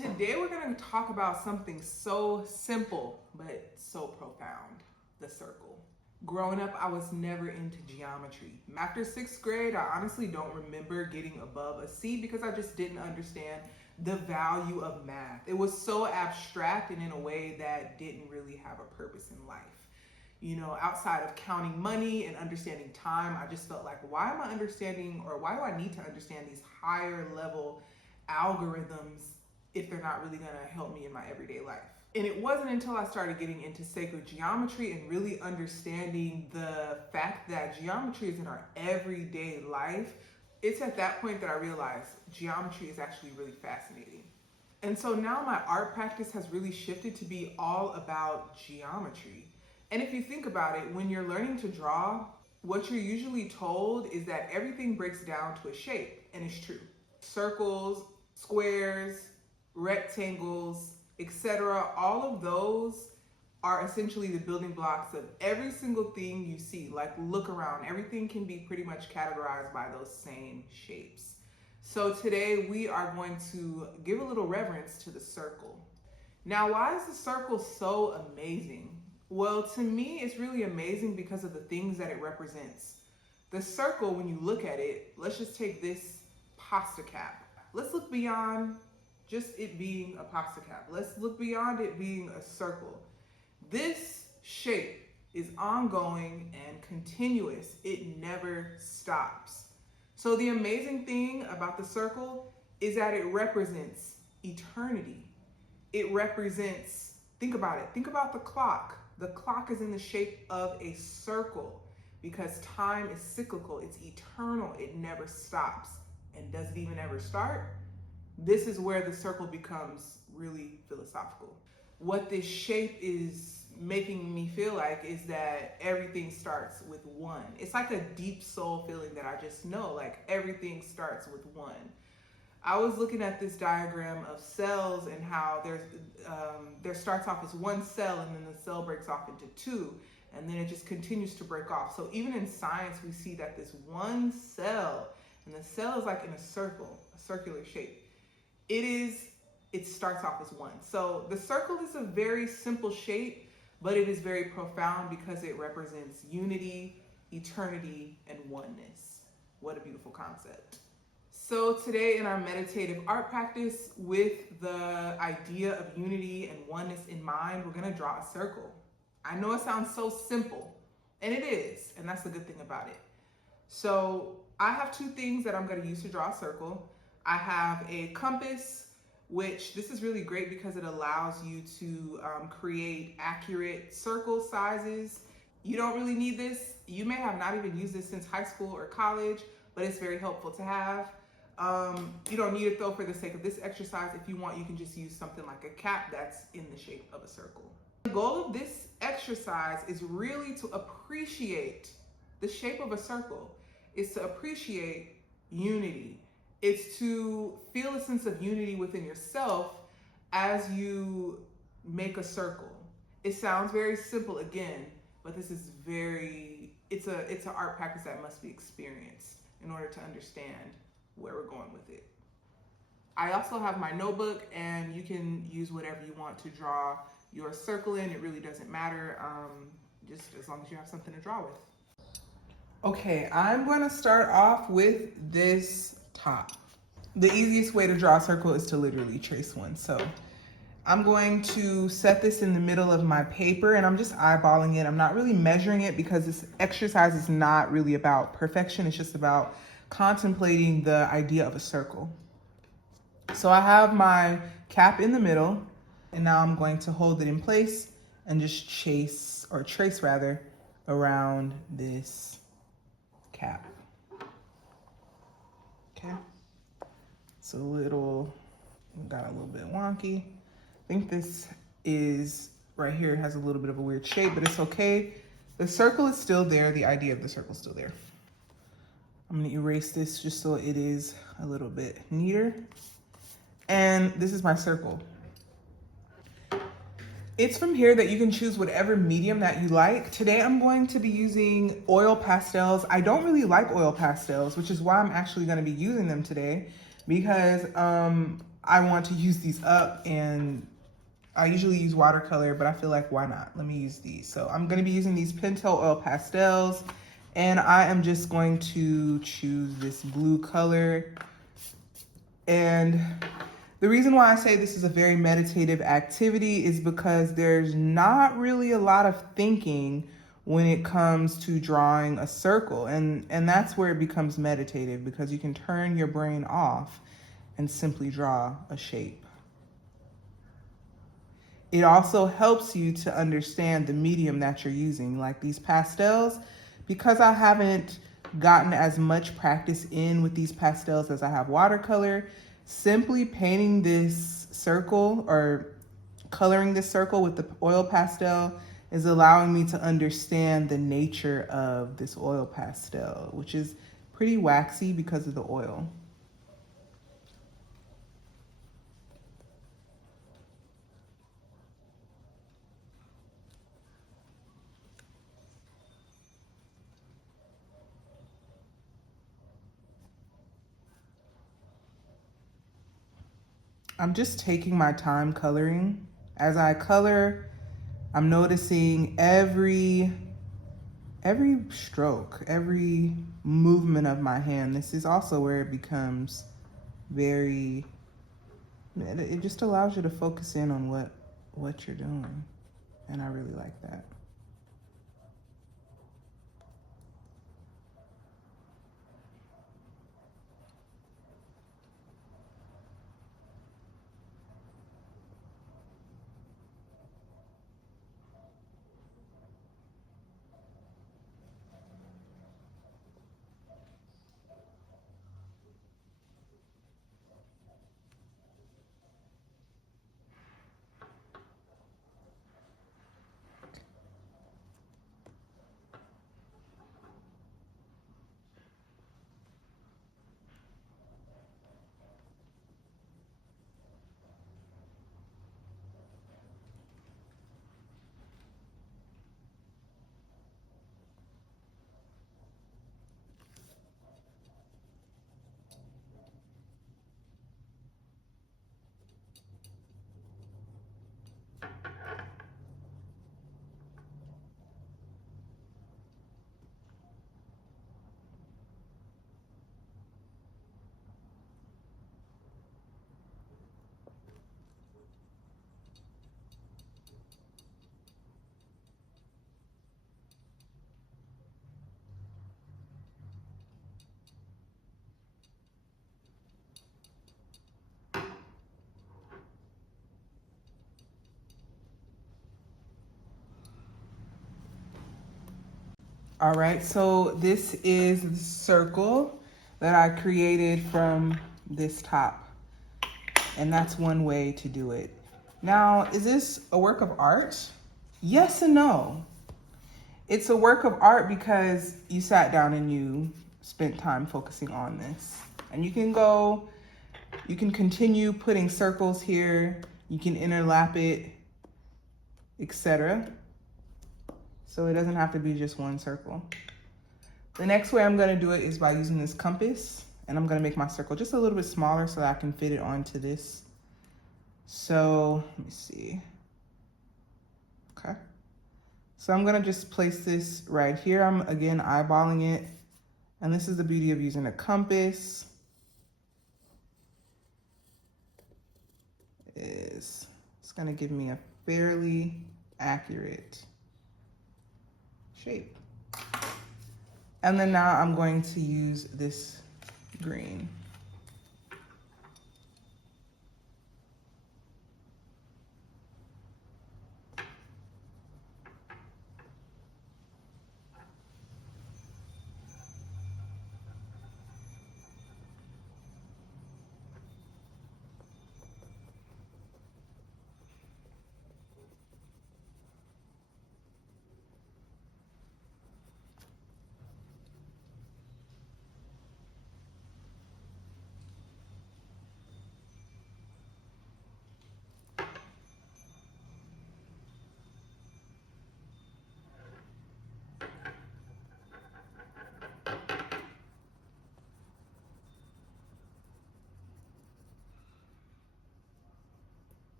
Today we're going to talk about something so simple but so profound, the circle. Growing up, I was never into geometry. After sixth grade, I honestly don't remember getting above a C because I just didn't understand the value of math. It was so abstract and in a way that didn't really have a purpose in life. You know, outside of counting money and understanding time, I just felt like, why am I understanding, or why do I need to understand these higher level algorithms if they're not really going to help me in my everyday life? And it wasn't until I started getting into sacred geometry and really understanding the fact that geometry is in our everyday life, it's at that point that I realized geometry is actually really fascinating. And so now my art practice has really shifted to be all about geometry. And if you think about it, when you're learning to draw, what you're usually told is that everything breaks down to a shape, and it's true. Circles, squares, rectangles, etc. All of those are essentially the building blocks of every single thing you see. Like, look around, everything can be pretty much categorized by those same shapes. So today we are going to give a little reverence to the circle. Now, why is the circle so amazing? Well, to me, it's really amazing because of the things that it represents. The circle, when you look at it, let's just take this pasta cap. Let's look beyond just it being a pasta cap. Let's look beyond it being a circle. This shape is ongoing and continuous. It never stops. So the amazing thing about the circle is that it represents eternity. It represents, think about it, think about the clock. The clock is in the shape of a circle because time is cyclical, it's eternal, it never stops. And does it even ever start? This is where the circle becomes really philosophical. What this shape is making me feel like is that everything starts with one. It's like a deep soul feeling that I just know, like everything starts with one. I was looking at this diagram of cells and how there starts off as one cell and then the cell breaks off into two and then it just continues to break off. So even in science, we see that this one cell, and the cell is like in a circle, a circular shape. It starts off as one. So the circle is a very simple shape, but it is very profound because it represents unity, eternity, and oneness. What a beautiful concept. So today in our meditative art practice, with the idea of unity and oneness in mind, we're gonna draw a circle. I know it sounds so simple, and it is, and that's the good thing about it. So I have two things that I'm gonna use to draw a circle. I have a compass, which this is really great because it allows you to create accurate circle sizes. You don't really need this. You may have not even used this since high school or college, but it's very helpful to have. You don't need it though for the sake of this exercise. If you want, you can just use something like a cap that's in the shape of a circle. The goal of this exercise is really to appreciate the shape of a circle. It's to appreciate unity. It's to feel a sense of unity within yourself as you make a circle. It sounds very simple again, but this is it's an art practice that must be experienced in order to understand where we're going with it. I also have my notebook, and you can use whatever you want to draw your circle in. It really doesn't matter, just as long as you have something to draw with. Okay, I'm going to start off with this top. The easiest way to draw a circle is to literally trace one. So I'm going to set this in the middle of my paper, and I'm just eyeballing it. I'm not really measuring it because this exercise is not really about perfection. It's just about contemplating the idea of a circle. So I have my cap in the middle, and now I'm going to hold it in place and just trace around this cap. Okay. It's got a little bit wonky. I think this is right here, has a little bit of a weird shape, but it's okay. The circle is still there. The idea of the circle is still there. I'm gonna erase this just so it is a little bit neater. And this is my circle. It's from here that you can choose whatever medium that you like. Today I'm going to be using oil pastels. I don't really like oil pastels, which is why I'm actually gonna be using them today, because I want to use these up, and I usually use watercolor, but I feel like why not? Let me use these. So I'm gonna be using these Pentel Oil Pastels, and I am just going to choose this blue color. And the reason why I say this is a very meditative activity is because there's not really a lot of thinking when it comes to drawing a circle. And that's where it becomes meditative, because you can turn your brain off and simply draw a shape. It also helps you to understand the medium that you're using. Like these pastels, because I haven't gotten as much practice in with these pastels as I have watercolor, simply painting this circle or coloring this circle with the oil pastel is allowing me to understand the nature of this oil pastel, which is pretty waxy because of the oil. I'm just taking my time coloring. As I color, I'm noticing every stroke, every movement of my hand. This is also where it becomes very, it just allows you to focus in on what you're doing. And I really like that. All right, so this is the circle that I created from this top. And that's one way to do it. Now, is this a work of art? Yes and no. It's a work of art because you sat down and you spent time focusing on this. And you can continue putting circles here, you can interlap it, etc. So it doesn't have to be just one circle. The next way I'm gonna do it is by using this compass, and I'm gonna make my circle just a little bit smaller so that I can fit it onto this. So let me see. Okay. So I'm gonna just place this right here. I'm again eyeballing it. And this is the beauty of using a compass. It's gonna give me a fairly accurate shape. And then now I'm going to use this green.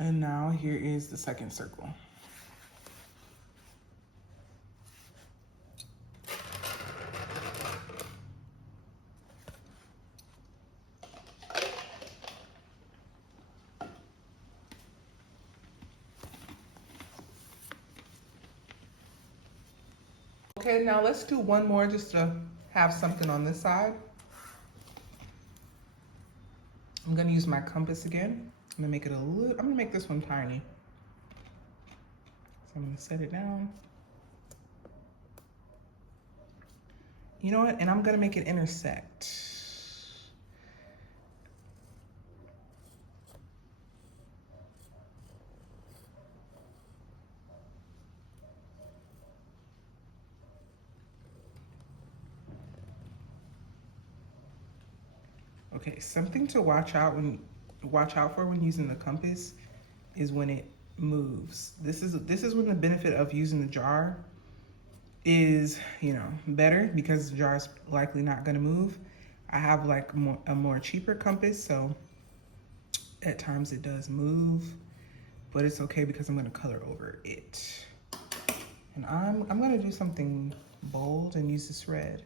And now here is the second circle. Okay, now let's do one more just to have something on this side. I'm gonna use my compass again. I'm gonna make it I'm gonna make this one tiny. So I'm gonna set it down. You know what? And I'm gonna make it intersect. Okay, something to watch out for when using the compass is when it moves. This is when the benefit of using the jar is, you know, better because the jar is likely not going to move. I have like a more cheaper compass, so at times it does move, but it's okay because I'm going to color over it. And I'm going to do something bold and use this red.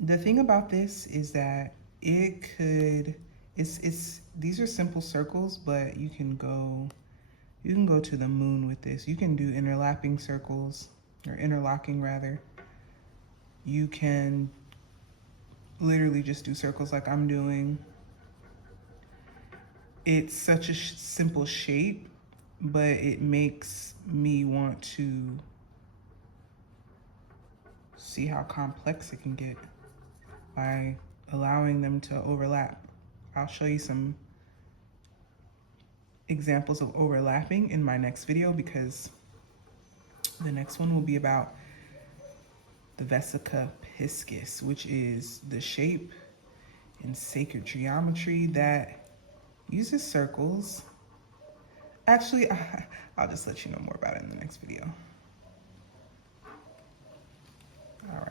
The thing about this is that these are simple circles, but you can go to the moon with this. You can do interlapping circles, or interlocking rather. You can literally just do circles like I'm doing. It's such a simple shape, but it makes me want to see how complex it can get by allowing them to overlap. I'll show you some examples of overlapping in my next video because the next one will be about the Vesica Piscis, which is the shape in sacred geometry that uses circles. Actually, I'll just let you know more about it in the next video. All right.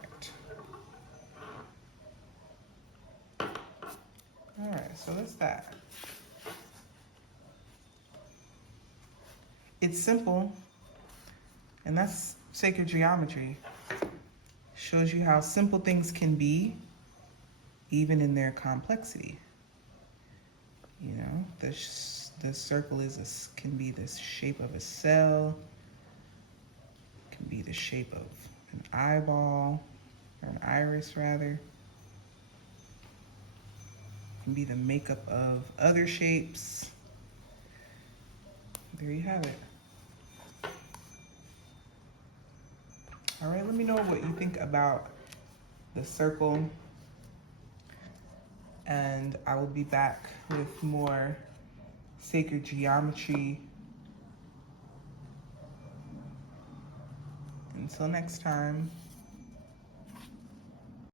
All right, so that's that. It's simple, and that's sacred geometry. Shows you how simple things can be, even in their complexity. You know, the circle can be the shape of a cell, can be the shape of an eyeball, or an iris rather. Can be the makeup of other shapes. There you have it. All right, let me know what you think about the circle, and I will be back with more sacred geometry. Until next time.